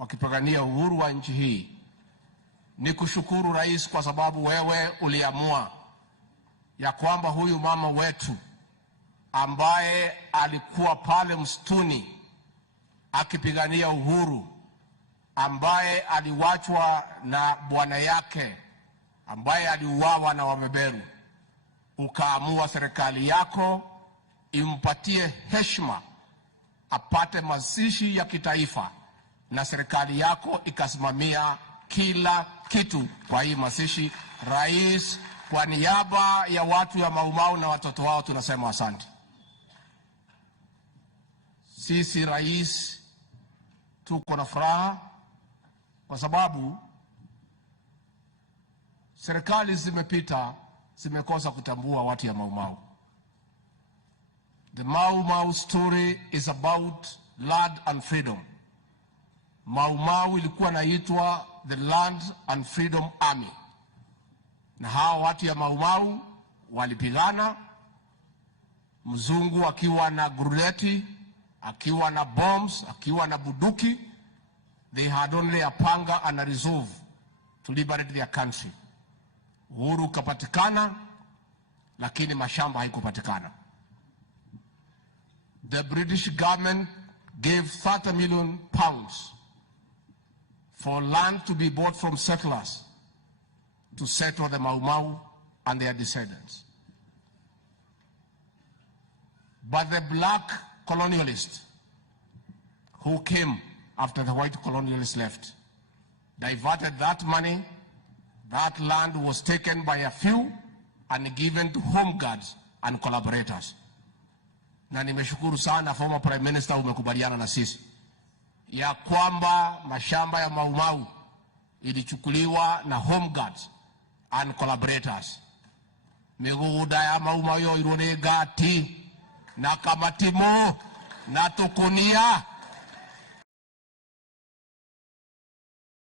wakipigania uhuru wa nchi hii. Ni kushukuru rais kwa sababu wewe uliamua ya kwamba huyu mama wetu ambaye alikuwa pale msituni akipigania uhuru, ambaye aliwachwa na bwana yake ambaye aliuawa na wabeberu, ukaamua serikali yako impatie heshima, apate mazishi ya kitaifa, na serikali yako ikasimamia kila kitu kwa hii mazishi. Rais, kwa niaba ya watu ya Mau Mau na watoto wao tunasema asante. Sisi rais tuko na furaha kwa sababu serikali zimepita zimekosa kutambua watu ya Mau Mau. The Mau Mau story is about land and freedom. Mau Mau ilikuwa naitwa the Land and Freedom Army, na hao watu ya Mau Mau walipigana, mzungu akiwa na guruleti, akiwa na bombs, akiwa na buduki. They had only a panga and a resolve to liberate their country. Uhuru ukapatikana, lakini mashamba haikupatikana. The British government gave 30 million pounds for land to be bought from settlers to settle the Mau Mau and their descendants. But the black colonialists who came after the white colonialists left diverted that money. That land was taken by a few and given to home guards and collaborators. Na nimeshukuru sana former Prime Minister umekubaliana na sisi ya kwamba mashamba ya Mau Mau ilichukuliwa na home guards and collaborators. Miguda ya Mau Mau yo irone gati na kamatimo na tukunia